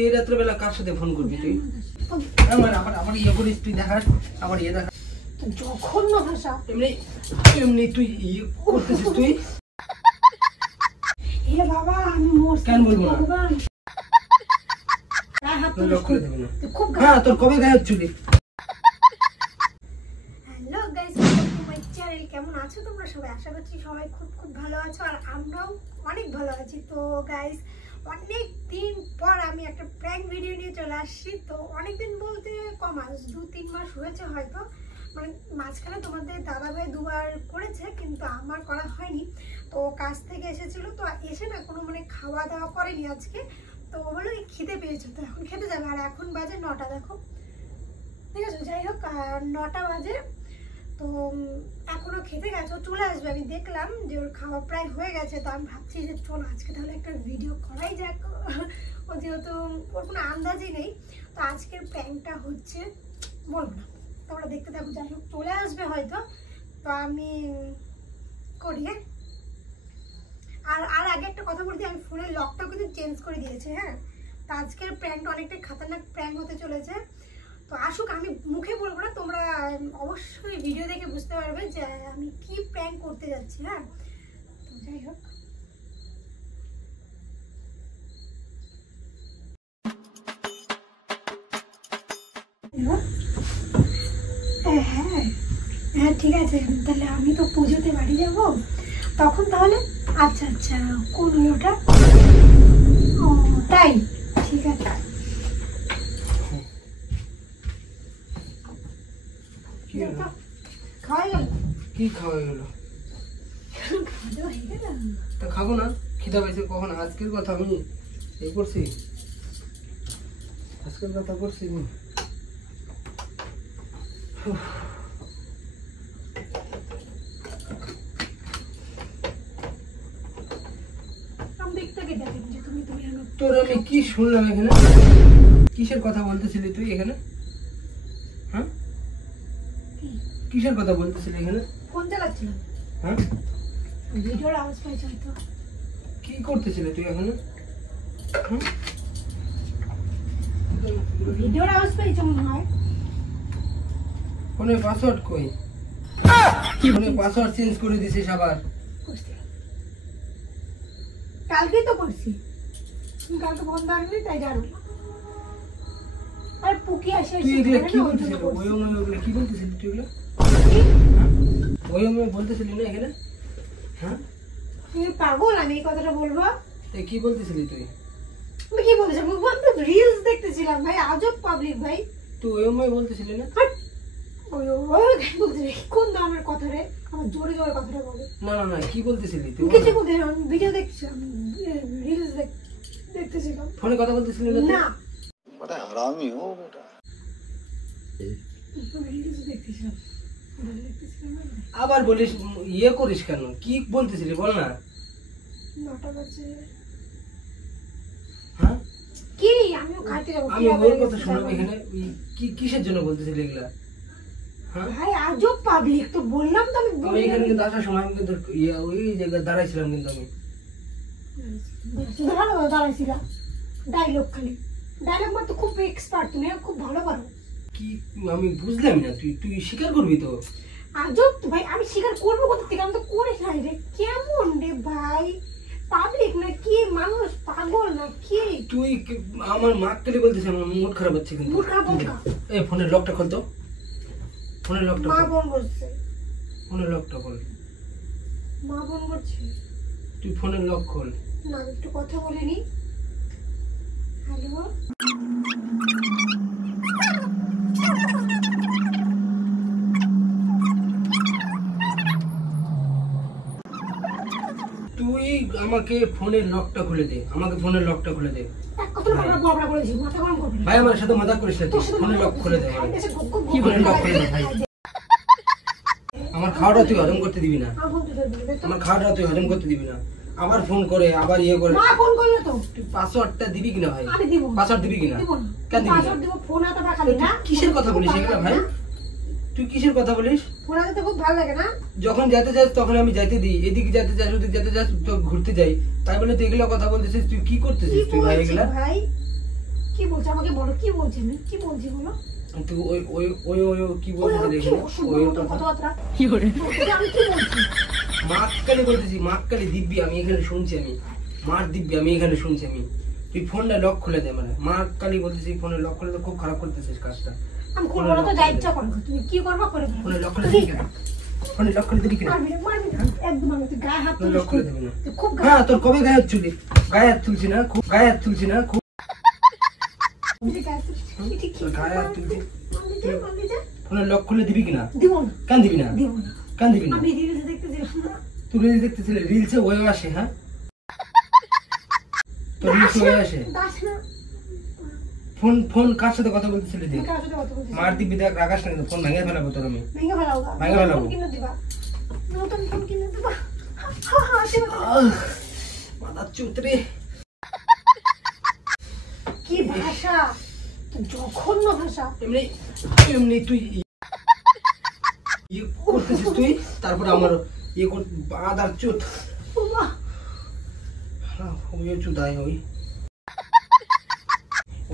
এই রাত্রে বেলা কার সাথে ফোন করবি তুই? আমার ইয়ে করিস তুই, দেখাস আমার ইয়ে দেখা জঘন্য ভাষা। এমনি তুই ইয়ে করতেছিস তুই। হে বাবা আমি মরছি। কেন বলবো না? হ্যাঁ তোর কবে গায়ে চুলি? হ্যালো গাইস, মাই চ্যানেল, কেমন আছো তোমরা সবাই? আশা করছি সবাই খুব খুব ভালো আছো আর আমরাও অনেক ভালো আছি। তো গাইস অনেক দিন পর আমি একটা প্র্যাঙ্ক ভিডিও নিয়ে চলে আসছি। তো অনেক দিন বলতে কম মাস, 2-3 মাস হয়েছে হয়তো। মানে মাঝখানে তোমাদের দাদাভাই দুবার করেছে কিন্তু আমার করা হয়নি। তো কাজ থেকে এসেছিল, তো এসে না কোনো মানে খাওয়া দাওয়া করেনি আজকে। তো বললো খিদে পেয়েছে, তো এখন খেতে যাবে। আর এখন বাজে 9টা, দেখো ঠিক আছে। যাই হোক 9টা বাজে, তো এখনো খেতে গেছে, চলে আসবে। আমি দেখলাম যে ওর খাওয়া প্রায় হয়ে গেছে, তো আমি ভাবছি যে চলো আজকে তাহলে একটা ভিডিও করাই যাক। ও যেহেতু ওর কোনো আন্দাজই নেই। তো আজকের প্র্যাঙ্কটা হচ্ছে, বলবো না, তোমরা দেখতে থাকো। যাই হোক চলে আসবে হয়তো, তো আমি করি। হ্যাঁ, আর আগে একটা কথা বলতে, আমি ফোনের লকটাও কিন্তু চেঞ্জ করে দিয়েছি। হ্যাঁ, তো আজকের প্র্যাঙ্কটা অনেকটাই খাতারনাক প্র্যাঙ্ক হতে চলেছে। তো আসুক, আমি মুখে বলবো না, তোমরা অবশ্যই ভিডিও দেখে বুঝতে পারবে যে আমি কি প্র্যাঙ্ক করতে যাচ্ছি। হ্যাঁ, তো যাই হোক হ্যাঁ হ্যাঁ ঠিক আছে। তাহলে আমি তো পুজোতে বাড়ি যাব তখন, তাহলে আচ্ছা আচ্ছা কোন ওটা? ও তাই, ঠিক আছে। খাওয়া গেল? কি খাওয়া গেল? তা খাবো না, খিদা পাইছে কখন? আজকের কথা আমি এই করছি, আজকের কথা করছি আমি। তোর আমি কি শুনলাম এখানে? কিসের কথা বলতেছিলি তুই এখানে? হ্যাঁ, কিসের কথা বলতেছিলি এখানে? ফোন চালাচ্ছিলাম। হ্যাঁ, ভিডিওর আওয়াজ পাইছো হয়তো। কি করতেছিলি তুই এখানে? ভিডিওর আওয়াজ পাইছো মনে হয়। ফোনের পাসওয়ার্ড কই? ফোনের পাসওয়ার্ড চেঞ্জ করে দিছিস আবার? কালকেই তো করছি, কালকে বন্ধ আসবি তাই জানো। আর পুকি আসে তুই এগুলো কি বলতেছিলি? ওই ওগুলো কি বলতেছিলি তুই এগুলো? ওই বলতেছিলি না এখানে? হ্যাঁ, তুই পাগল, আমি এই কথাটা বলবো? তাই কি বলতেছিলি তুই? আমি কি বলছিলাম? আমি রিলস দেখতেছিলাম ভাই, আজব পাবলিক ভাই। তুই ওই বলতেছিলি না? কোন ধরনের কথা রে? আমার জোরে জোরে কথাটা বলে। না না না, কি বলতেছিলি তুই? কিছু বলতে, ভিডিও দেখছিলাম, রিলস দেখতেছিলাম। ফোনে কথা বলতেছিলি না? না, बड़ा हरामी हो बेटा। রিলস দেখতেছিলাম। আবার বলিস, ইয়ে করিস কেন? কি বলতেছিলি বল না? 9টা বাজে। হ্যাঁ, কি আমিও খাইতে যাবো? আমি ওর কথা শুনলাম এখানে। কি কিসের জন্য বলতেছিলি এগুলা? হ্যাঁ ভাই আজব পাবলিক, তো বললাম তো। আমি এখানে কিন্তু আসার সময় আমি কিন্তু ওই জায়গায় দাঁড়াইছিলাম, কিন্তু আমি ভালো দাঁড়াইছিলাম। ডায়লগ খালি ডায়লগ মারতে খুব এক্সপার্ট, তুমি খুব ভালো পারো। কি আমি বুঝলাম না, তুই স্বীকার করবি তো? আজব তো ভাই, আমি স্বীকার করবো কোথা থেকে? আমি তো করে নাই রে। কেমন রে ভাই, পাবলিক না কি মানুষ, পাগল না কি? তুই আমার মাক কেলে বলতেছিস? আমার মুড খারাপ হচ্ছে কিন্তু। মুড খারাপ হোক। এই ফোনের লকটা খোল তো, ফোনের লকটা মা খোল, বোন বলছে। ফোনের লকটা খোল। মা বোন বলছে? তুই ফোনের লক খোল। না, আমি একটু কথা বলিনি। হ্যালো, তুই আমাকে ফোনের লকটা খুলে দে, আমাকে ফোনের লকটা খুলে দে। এক কথা বড় করেছি, মাথা গরম করবি না ভাই আমার সাথে মজা করিস না, তুই ফোনের লক খুলে দে। কি ফোনের লক খুলে দে ভাই। আমার খাওয়াটা তুই হজম করতে দিবি না, আমার খাওয়াটা তুই হজম করতে দিবি না। আবার ফোন করে, আবার ইয়ে করে। মা ফোন করলে তো তুই পাসওয়ার্ডটা দিবি কিনা ভাই? আমি দিব। পাসওয়ার্ড দিবি কিনা? দিব না। কেন দিবি না? পাসওয়ার্ড দিব, ফোন হাতে রাখালি না। কিসের কথা বলিস এগুলা ভাই? তুই কিসের কথা বলিস? ফোন হাতে খুব ভালো লাগে না? যখন যেতে যাস তখন আমি যাইতে দিই, এদিকে যেতে যাস ওদিকে যেতে যাস তো ঘুরতে যাই, তাই বলে তুই এগুলা কথা বলতেছিস? তুই কি করতেছিস তুই ভাই এগুলা? ভাই কি বলছে আমাকে বলো, কি বলছে আমি কি বলছি বলো? তুই ওই কি বলছিস ওই কথাবার্তা কি করে আমি কি বলছি? মাক্কালি বলতেছি, মাক্কালি দিব্যি আমি এখানে শুনছি, আমি মার দিব্যি আমি এখানে শুনছি আমি। তুই ফোনটা লক খুলে দে, মানে মাক্কালি বলতেছি ফোনে লক খুলে দে, খুব খারাপ করতেছিস কাজটা। আমি খুলবো না তো, যা ইচ্ছা করো, তুমি কি করবা করে ফেলো। ফোনে লক খুলে দিবি কেন? ফোনে লক খুলে দিবি কেন? মারবি না একদম, আমি তো গায়ে হাত তুলিস। লক খুলে দিবি না? খুব হ্যাঁ তোর কবে গায়ে হাত তুলি? গায়ে হাত তুলছি না, খুব গায়ে হাত তুলছি না, খুব গায়ে হাত তুলছি। ফোনে লক খুলে দিবি কিনা? দিব না। কেন দিবি না? দিব না। কেন দিবি না? আমি রিলস দেখতেছিলাম না। তুই রিলস দেখতেছিলি? রিলসে ওই আসে? হ্যাঁ তোর রিলস ওই আসে? দাস না। ফোন ফোন কার সাথে কথা বলতেছিলি? দেখ কার সাথে কথা বলছিস? মার দিবি, দেখ রাগাস না কিন্তু, ফোন ভেঙে ফেলাবো তোর আমি। ভেঙে ফেলাও গা। ভেঙে ফেলাবো। ফোন কিনে দিবা। নতুন ফোন কিনে দিবা। মাথা চুতরে কি ভাষা, জঘন্য ভাষা। এমনি এমনি তুই ইয়ে করতেছিস তুই, তারপর আমার ইয়ে কর আদার চুত বাবা ওই চুদাই হই।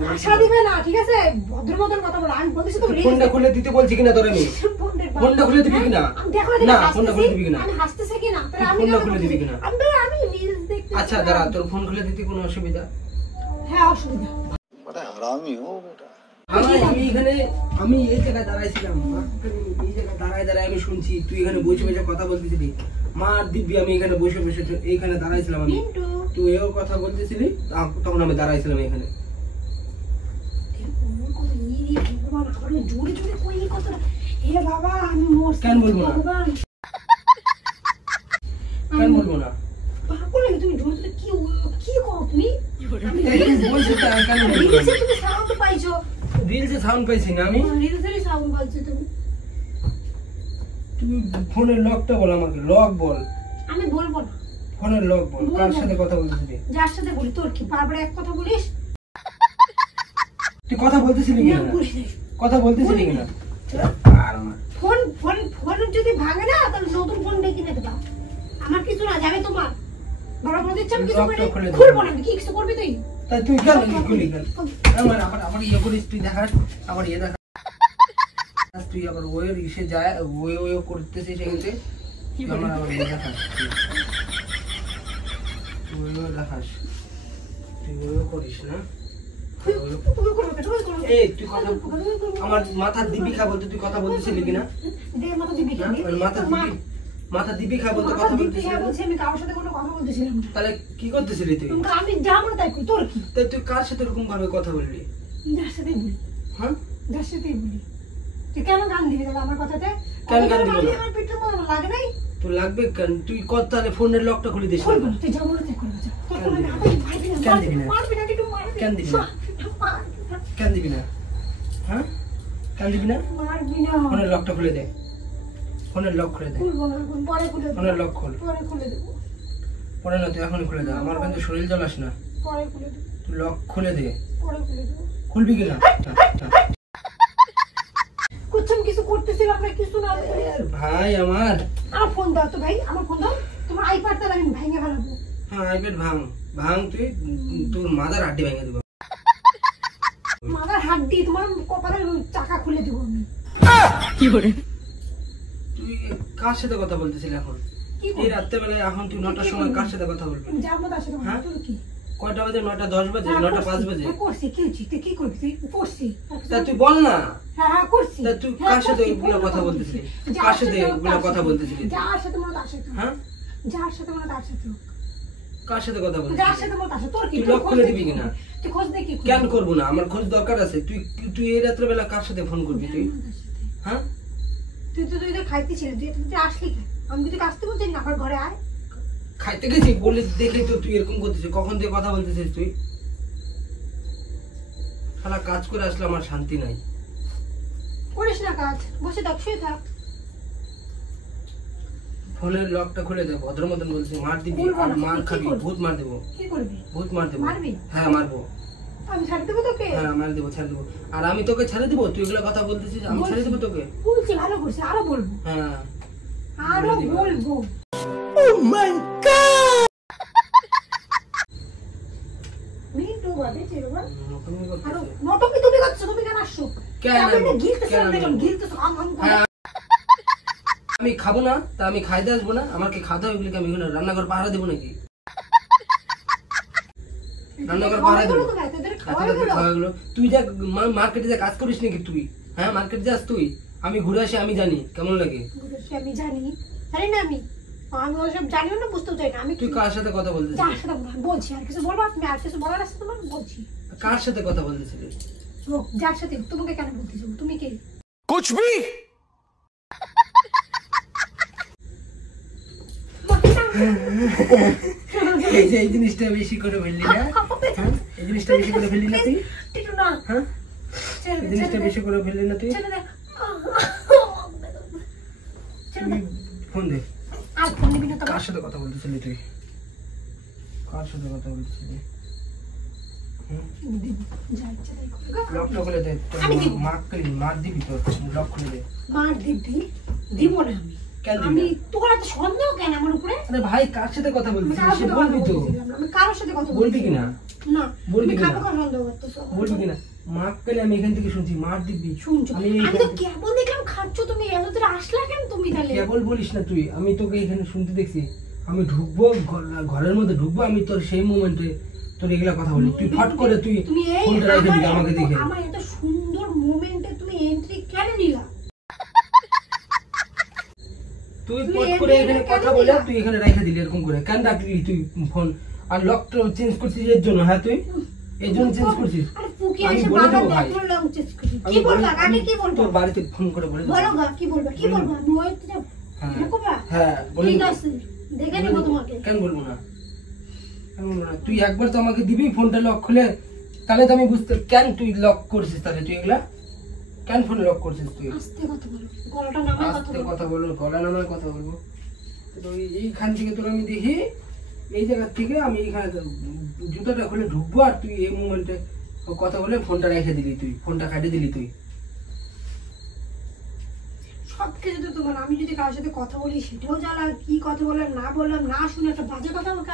ভাষা দিবে না, ঠিক আছে? ভদ্র মতন কথা বলো। আমি বলতেছি তো ফোনটা খুলে দিতে বলছি কিনা তোর আমি? ফোনটা খুলে দিবি কিনা? না ফোনটা খুলে দিবি কিনা? আমি হাসতেছি কিনা? তাহলে আমি ফোনটা খুলে দিবি কিনা? আমি রিলস দেখতে। আচ্ছা দাঁড়া, তোর ফোন খুলে দিতে কোনো অসুবিধা? হ্যাঁ অসুবিধা। बड़ा हरामी हो बेटा। আমি এখানে আমি এই জায়গায় দাঁড়াইছিলাম, এই জায়গায় দাঁড়ায় আমি শুনছি তুই এখানে বসে বসে কথা বলতেছিলি। মার দিব্যি আমি এখানে বসে বসে এইখানে দাঁড়াইছিলাম আমি, মিন্টু তুই এও কথা বলতেছিলি, তখন আমি দাঁড়াইছিলাম এখানে। জোরে জোরে কই এই কথাটা? হে বাবা আমি মরছি। কেন বলবো না? ভগবান। কেন বলবো না? পাগল নাকি তুমি? জোরে জোরে কি করো তুমি? আমি এই তুই বলছিস তো, আমি কেন বলবো না? রিলসে তুমি সাউন্ড পাইছো। রিলসে সাউন্ড পাইছি না আমি? রিলসেরই সাউন্ড পাইছো তুমি। তুই ফোনের লকটা বল আমাকে, লক বল। আমি বলবো না। ফোনের লক বল, কার সাথে কথা বলছিলি? যার সাথে বলি তোর কি বারবার এক কথা বলিস? তুই কথা বলতেছিলি না কিনা? বলিস না। কথা বলতেছিলি কিনা? আর আমার ফোন যদি ভাঙে না তাহলে নতুন ফোন কিনে দেবা। আমার কিছু না, যাবে তোমার। বাবা বলতে চাম কিছু লকটা খুলে দে। খুলবো না। কি কিছু করবি তুই? তাই তুই কেন খুলি কেন? আমার ইয়ে করিস, তুই দেখাস আবার ইয়ে দেখাস, তুই আবার ওয়ের ইসে যায় ওয়ে করতেছিস এগুলোতে, তুই আমার আবার ইয়ে দেখাস, তুই ওয়ে দেখাস, তুই ওয়ে করিস না। তুমি করবে কেন? তুমি করবে। এই তুই কথা আমার মাথা দিবি খা বলতে তুই কথা বলতেছিলি কিনা? দে মাথা দিবি হ্যাঁ? কেন? ওই মাথা দিবি খা বলতে কথা বলতেছিলি না? বলছি আমি কারোর সাথে কোনো কথা বলতেছিলাম না। তাহলে কি করতেছিলি তুই? আমি যা মনে তাই করি, তোর কি? তাই তুই কার সাথে এরকম ভাবে কথা বললি? যার সাথেই বলি, হ্যাঁ যার সাথেই বলি। তুই কেন গান দিবি তাহলে আমার কথাতে? কেন গান দিব না? আমার পেটের মধ্যে লাগে নাই। তোর লাগবে কেন? তুই কত তাহলে ফোনের লকটা খুলে দিস খুলবো না? না, তুই যা মনে তাই করবে যা। তোর কেন কোনো দিবি না? হাতে মারবি না, কেন দিবি না? মারবি না, একটু মারবি। কেন দিবি না? কেন দিবি না? হ্যাঁ কেন দিবি না? মারবি না। ফোনের লকটা খুলে দে, ফোনের লক খুলে দে, খুলবো না, এখন পরে খুলে দেবো। ফোনের লক খোল। পরে খুলে দেবো, পরে না তুই এখনই খুলে দে, আমার কিন্তু শরীর জ্বালাস না। পরে খুলে দেবো, তুই লক খুলে দে। পরে খুলে দেবো। খুলবি কিনা? কুচ্ছম কিছু করতেছিলাম না, কিছু না। ভাই আমার আমার ফোন দাও তো ভাই, আমার ফোন দাও। তোমার আইপ্যাড তাহলে আমি ভেঙে ফেলাবো। হ্যাঁ আইপ্যাড ভাঙ ভাঙ, তুই তোর মাথার হাড্ডি ভেঙে দেবো। মাথার হাড্ডি, তোমার কপালের চাকা খুলে দেবো আমি। তুই কার সাথে কথা বলতেছিলি এখন? কি এই করবি? রাত্রেবেলায় এখন তুই 9টার সময় কার সাথে কথা বলবি? আমি যাবো তার সাথে কথা হ্যাঁ? বলতে, তোর কি? কয়টা বাজে? 9:10 বাজে? 9:05 বাজে? হ্যাঁ, করছি, কি হয়েছে? তুই কি করবি? তুই করছি। তা তুই বল না। হ্যাঁ হ্যাঁ করছি। তা তুই হ্যাঁ, কার সাথে করছি, ওইগুলো ফোনে কথা বলতেছিলি? যার কার সাথে সাথে হোক ওইগুলো তার কথা সাথে। বলতেছিলি? যার সাথে মনে হয় তার সাথে হোক। হ্যাঁ যার সাথে মনে হয় তার সাথে হোক। কার সাথে কথা যার বলতেছিলি? সাথে মনে হয় তার সাথে। তোর কি? তুই তুই লক খোঁজ খুলে দে দিবি কি কিনা? করবি? তুই খোঁজ দে কি করবি? কেন করবো না? আমার খোঁজ দরকার আছে। তুই তুই এই রাত্রেবেলা কার সাথে ফোন করবি তুই? হ্যাঁ তুই তো খাইতেছিলি, তুই আসলি কেন? আমি কিন্তু আসতে বলছি না, আমার ঘরে আয়। খাইতে গেছি বলে দেখে তো তুই এরকম করতেছিস। কখন দিয়ে কথা বলতেছিস তুই? শালা কাজ করে আসলে আমার শান্তি নাই। করিস না কাজ, বসে থাক, শুয়ে থাক। ফোনের লকটা খুলে দে, ভদ্র মতন বলছি। মার দিবি খুলবো আর না, মার কি খাবি, করবি? ভূত মার দেবো, কি করবি? ভূত মার দেবো। মারবি? হ্যাঁ মারবো, আমি ছাড় দেবো তোকে? হ্যাঁ মার দেবো, ছেড়ে দেবো। আর আমি তোকে ছেড়ে দেবো? তুই এগুলো কথা বলতেছিস, আমি ছেড়ে দেবো তোকে? বলছি, ভালো করছি, আরো বলবো, হ্যাঁ আরো বলে দিবা। বলবো। মিন্টু বাদে ছিল বা? তুমি আর করতেছো নটকি তুমি করছো, তুমি কেন আসছো? কেন আমি আমি- গিলতেছো, কেন আমি- দেখলাম গিলতেছো, আম করে। হ্যাঁ। আমি খাবো না তা আমি খাইতে আসবো না? আমার কি খাওয়া হবে বলে কি আমি এখানে রান্নাঘর পাহারা দেবো নাকি? রান্নাঘর পাহারা দেবো? খাওয়াই গেলো তো ভাই, তোদের এত খাওয়াই রাতে গেলো। খাওয়া গেলো। তুই যা মার্কেটে যা কাজ করিস নাকি তুই? হ্যাঁ মার্কেট যাস তুই? আমি ঘুরে আসি, আমি জানি কেমন লাগে। সে আমি জানি, জানি না আমি ওসব জানিও না, বুঝতেও চাই না। আমি তুই কার সাথে কথা বলতেছিস? যার সাথে বলছি, আর কিছু বলবো? তুমি আর কিছু বলার আছে তোমার? বলছি কার সাথে কথা বলতেছিলি? হোক, যার সাথে হোক, তোমাকে কেন বলতেছো? তুমি কে? कुछ भी এই যে এই জিনিসটা বেশি করে ফেললি না? হ্যাঁ? এই জিনিসটা বেশি করে ফেললি না তুই? টিটু না, হ্যাঁ ছেড়ে এই দে, জিনিসটা ছেড়ে দে, বেশি করে ফেললি না তুই? ছেড়ে দে। ছেড়ে তুই দে। ফোন দে। আর ফোন নিবি না তো? কার সাথে কথা বলতেছিলি তুই? কার সাথে কথা বলতেছিলি? দিব, যা ইচ্ছা তাই করো। লকটা খুলে দে। তোর আমি দিব। মার দিবি তোর। লক খুলে দে। মার দিবি? দিব না আমি। কেন দিবি আমি না? তোর এত সন্দেহ কেন আমার উপরে? আরে ভাই কার সাথে কথা আমি বলছিস? কারোর সে সাথে বলবি কথা তো। বলতেছিলাম না। আমি কারোর সাথে কথা বলবি বলতেছি কিনা? না। বলবি তুমি কিনা? কাকে সন্দেহ করতেছো? বলবি কিনা? মার পেলে আমি এখান থেকে শুনছি মার দিবি। শুনছো? আমি আমি এইখান তো থেকে- কেবল দেখলাম খাচ্ছ তুমি, এত দূর আসলা কেন তুমি তাহলে? কেবল বলিস না তুই, আমি তোকে এখানে শুনতে দেখছি। আমি ঢুকবো ঘরের মধ্যে ঢুকবো, আমি তোর সেই মোমেন্টে তোর এগুলা কথা বলি। তুই ফট করে তুই তুমি এই ফোনটা রেখে দিবি আমাকে দেখে। আমার এত সুন্দর মোমেন্টে তুমি এন্ট্রি কেন নিলা? তুই তুই ফট করে এমনি এখানে কেন কথা বলে দিলা? তুই এখানে রেখে দিলি এরকম করে। কেন রাখলি তুই ফোন? আর লকটা চেঞ্জ করছিস এর জন্য? হ্যাঁ তুই এর জন্য চেঞ্জ করছিস? আরে পুকি আমি এসে বলে বারবার দেবো ভাই। দেখলো লং চেঞ্জ করছি। আমি কি বলবা? বলে- আগে কি বলবা? তোর বাড়িতে ফোন করে বলে দেবো। বলো গা, কি বলবা? কি বলবা? আমি ওই তো যাব। হ্যাঁ। দেখবা? হ্যাঁ বলে ঠিক দেবো। আছে, দেখে বলে নেবো দেবো। তোমাকে। কেন বলবো না? কেন বলবো না? তুই একবার তো আমাকে দিবি ফোনটা লক খুলে, তাহলে তো আমি বুঝতে। কেন তুই লক করছিস তাহলে? তুই এগুলা কেন ফোন লক করছিস তুই? আস্তে কথা বলো, গলাটা নামায় কথা আস্তে বলো। কথা বলো, গলা নামায় কথা বলবো। তো এইখান থেকে তোর আমি দেখি, এই জায়গা থেকে আমি এইখানে জুতাটা খুলে ঢুকবো, আর তুই এই মুমেন্টে কথা বলে ফোনটা রেখে দিলি, তুই ফোনটা কাটে দিলি তুই। সবকিছু তো তোমার। আমি যদি কারোর সাথে কথা বলি সেটাও জ্বালা, কি কথা বললাম না বললাম না শুনে একটা বাজে কথা আমাকে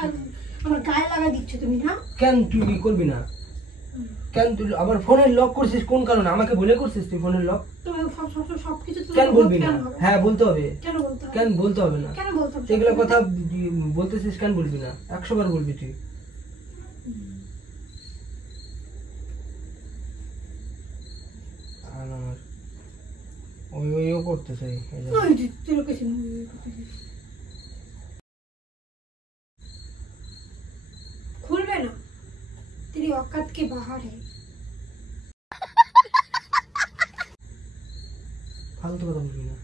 আমার গায়ে লাগা দিচ্ছ তুমি না? কেন তুই কি করবি না? কেন তুই আবার ফোনের লক করছিস কোন কারণে? আমাকে বলে করছিস তুই ফোনের লক? তুমি সবকিছু তুমি কেন বলবি না? কেন হবে? হ্যাঁ বলতে হবে। কেন বলতে হবে? কেন বলতে হবে না? কেন বলতে হবে? এগুলো কথা বলতেছিস কেন বলবি না? 100 বার বলবি তুই। আর আমার ওইও করতেছে এই যে। ওই যে, তোর কাছে খুলবে না? तेरी औकात के बाहर है। ফালতু কথা বলবি না।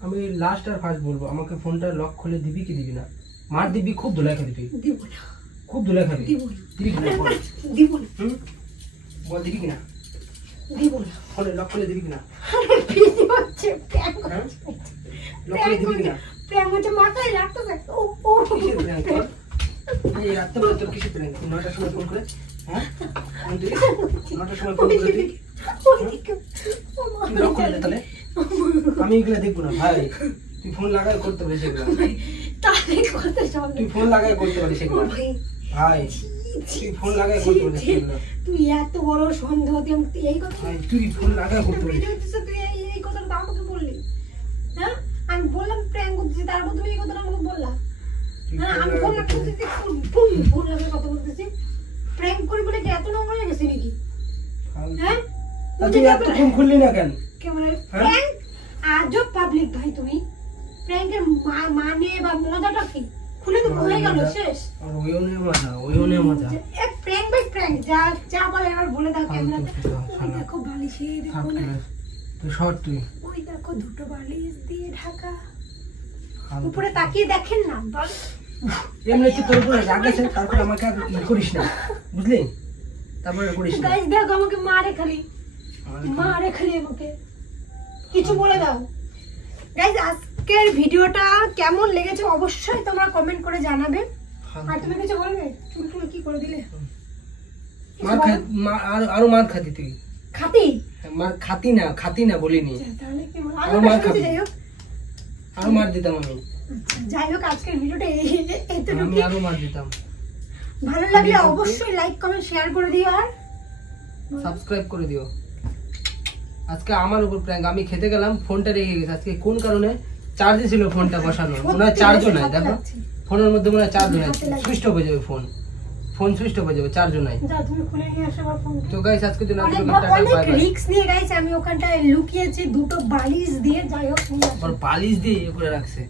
আমি লাস্ট আর ফার্স্ট বলবো, আমাকে ফোনটা লক খুলে দিবি কি দিবি না? মার দিবি, খুব ধুলাই খাবি তুই, দিব না, খুব ধুলাই খাবি। দিব না, দিবি কিনা বল? দিব না, হুম? বল দিবি কিনা? দিব না। ফোনে লক খুলে দিবি কিনা? ভিডিও হচ্ছে, প্র্যাঙ্ক হ্যাঁ? হচ্ছে, লক খুলে দিবি কিনা? প্র্যাঙ্ক হচ্ছে, মাথায় লাগতেছে। ও ও কিসের prank তোর? এই রাত্রেবেলা তোর কিসের prank? তুই 9টার সময় ফোন করে, হ্যাঁ? ফোন দিবি? 9টার সময় ফোন করে তুই? তুই লক করে দে তাহলে। আমি এগুলা দেখবো না ভাই। তুই ফোন লাগাই করতে পারিস এগুলা। তাহলে কথা শোন। তুই ফোন লাগাই করতে পারিস ও এগুলা। ভাই, ভাই তুই ফোন লাগাই করতে পারিস এগুলা। তুই এত বড় সন্দেহ দিয়ে আমাকে এই কথা ভাই তুই ফোন লাগাই করতে পারিস। ভিডিও দিছিস, তুই এই কথাটা আমাকে বললি? হ্যাঁ, আমি বললাম প্র্যাঙ্ক করতেছি, তারপর তুমি এই কথাটা আমাকে বললা? তুই হ্যাঁ, ফোন আমি লাগাই ফোন করতে পারিস। লাগতেছি, ফোন লাগিয়ে কথা বলতেছি। প্র্যাঙ্ক করি বলে কি এত নোংরা হয়ে গেছে নাকি? ফালতু। হ্যাঁ, তা তুই এত ফোন খুললি না কেন? ক্যামেরা হ্যাঁ? প্র্যাঙ্ক আজব পাবলিক ভাই তুমি। প্র্যাঙ্কের মানে বা মজাটা কি? খুলে তো হয়ে গেল, শেষ। আর ওইও নেই মজা, ওইও নেই মজা। এ প্র্যাঙ্ক বাই প্র্যাঙ্ক, যা যা বলে এবার বলে দাও ক্যামেরাতে। ফালতু কথা, ওই শালা। দেখো বালিশে, দেখো থাক না, তুই। তুই শর্ট তুই। ওই দেখো দুটো বালিশ দিয়ে ঢাকা। ফালতু। উপরে তাকিয়ে দেখেন না, বল। এমনি তুই তোর উপরে রাগ আছে, তারপরে আমাকে আর ই করিস না, বুঝলি? তারপরে আর করিস না। গাইস দেখো আমাকে মারে খালি, আমাকে মারে খালি আমাকে। কিছু বলে দাও গাইস। আজকের ভিডিওটা কেমন লেগেছে অবশ্যই তোমরা কমেন্ট করে জানাবে। ফালতু। আর তুমি কিছু বলবে? চুল টুল কি করে দিলে? মার খা, আরো মার খাতি তুই। খাতি? মার খাতি না বলিনি। তাহলে কি বল? আরো মার খাবি। যাই হোক, আরো মার দিতাম আমি। আচ্ছা, যাই হোক আজকের ভিডিওটা আমি এতটুকুই। আরো মার দিতাম। ভালো লাগলে অবশ্যই লাইক কমেন্ট শেয়ার করে দিও আর সাবস্ক্রাইব করে দিও। আজকে আমার উপর প্র্যাঙ্ক, আমি খেতে গেলাম ফোনটা রেখে গেছে আজকে কোন কারণে, চার্জে ছিল ফোনটা বসানো, মনে হয় চার্জও নাই, দেখো ফোনের মধ্যে মনে হয় চার্জও নাই, সুইচ অফ হয়ে যাবে ফোন সুইচ অফ হয়ে যাবে, চার্জও নাই। যাও তুমি খুলে নিয়ে আসো আমার ফোনটা। তো গাইস আজকের জন্য অনেক আপনাদের টাটা, বাই বাই। রিস্ক নিয়ে গাইস আমি ওখানটায় লুকিয়েছি দুটো বালিশ দিয়ে, যাই হোক নিয়ে আসো। বালিশ দিয়ে করে রাখছে।